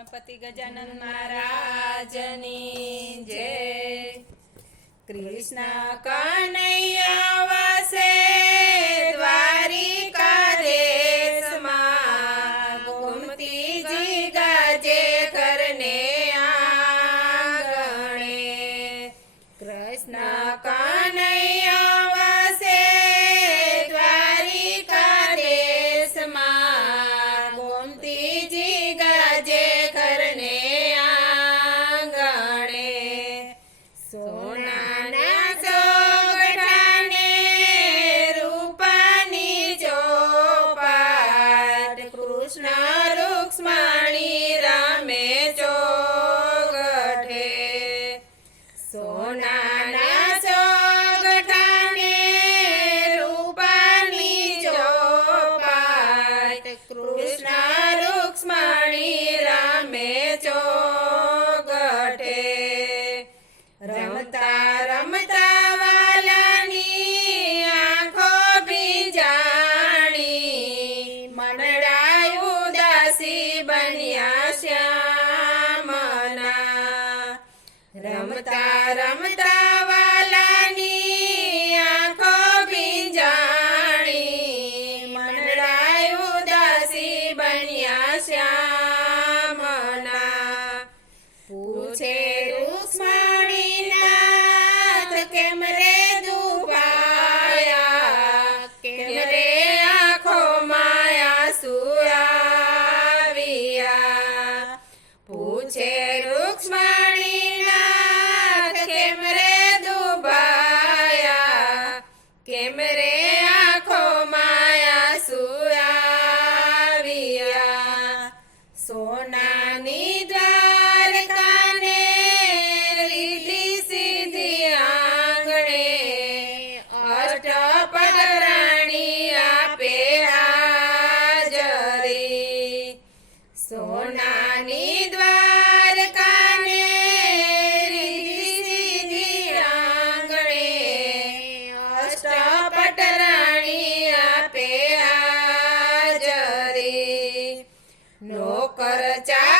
ગણપતિ ગજાનન મહારાજની જય. કૃષ્ણ કનૈયા વાસે. સોના રમતા રમતા ઠોકર ચા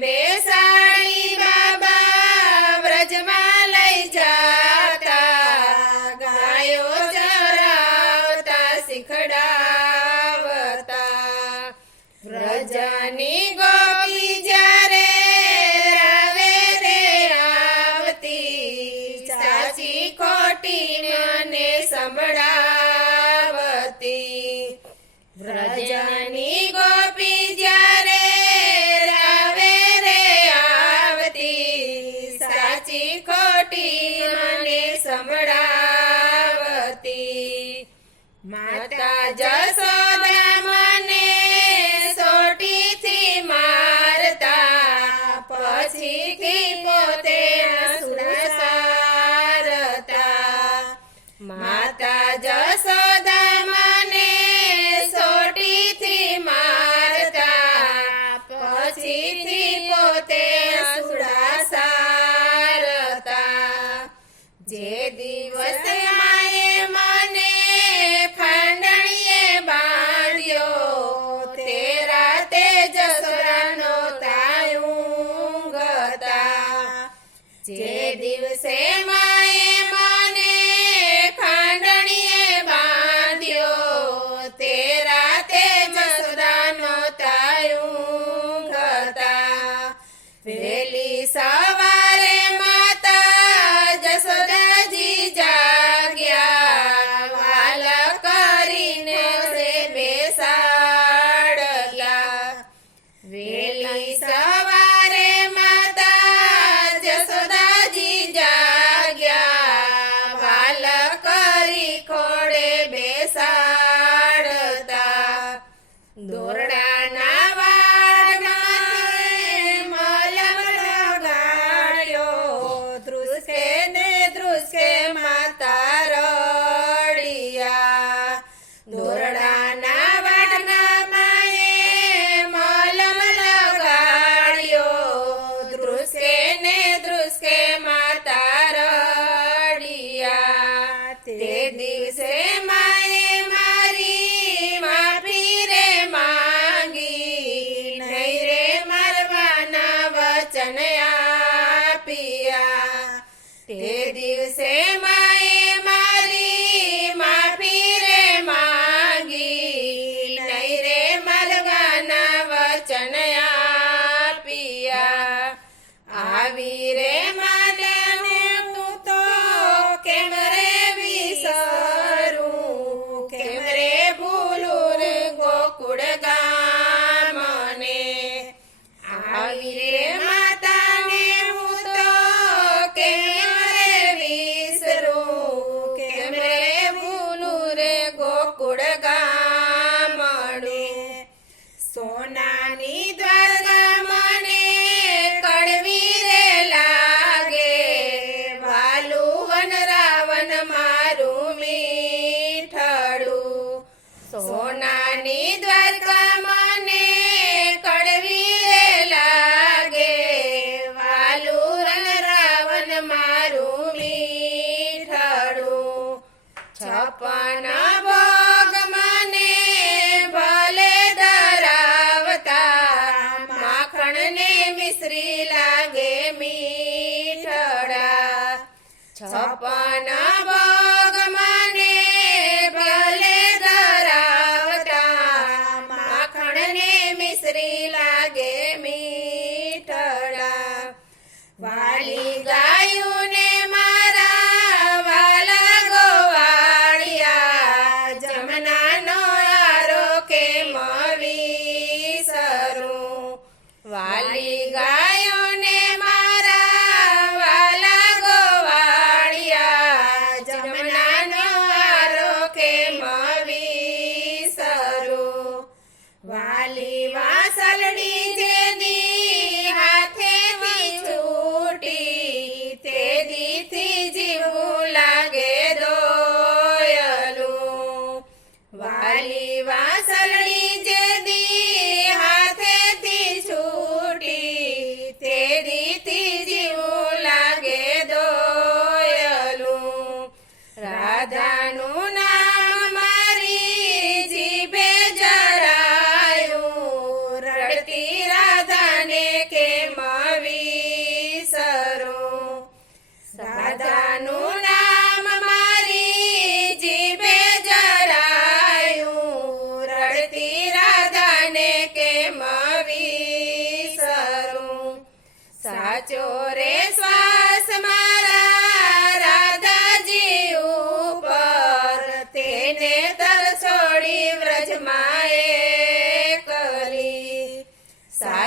બેસાડી બાબા વ્રજમાં લઈ જાતા, ગાયો ચરાવતા, શીખડાવતા. વ્રજની ગોપી જ્યારે રાવે રે આવતી, સાચી ખોટી સંભળાવતી. માતા જસોદા મને સોટીથી મારતા, પછીથી પોતે સુડા સારતા જે દિવસે માએ મને ફાંડણીએ બાંધ્યો, તે રાતે જસોદાનો તાયુંગતા જે દિવસે મા તને આપ્યા તે દિવસે मिसरी लागे मी.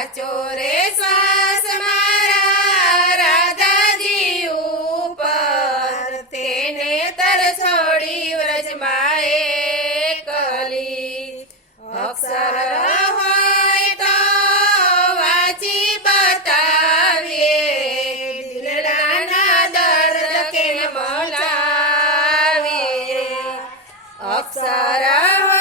સાચો રે શ્વાસ મારા રાધાજી ઉપર. તેને તર છોડી વ્રજમાએ કલી. અક્ષર હોય તો વાંચી બતાવીએ. દિલડાના દર્દ કેમ લાવીએ અક્ષર હોય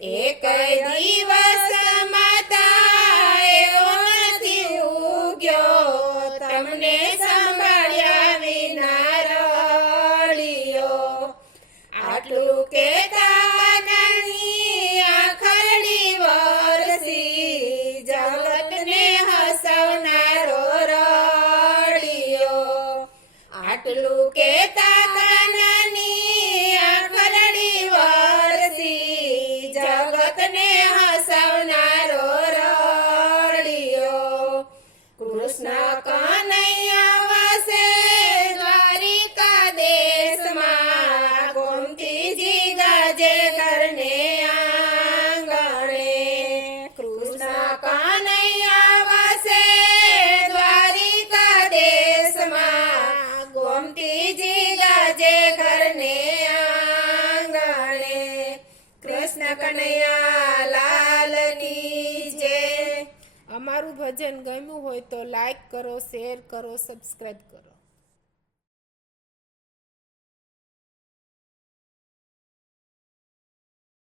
એક દિવસ માતા નથી ઉગ્યો, તમને સંભાળ્યા વિના રળિયો આટલું કે નાની આખરડી વરસી, જગતને હસવનારો રળિયો આટલું કેતા મારું ભજન ગમ્યું હોય તો લાઈક કરો શેર કરો સબસ્ક્રાઈબ કરો.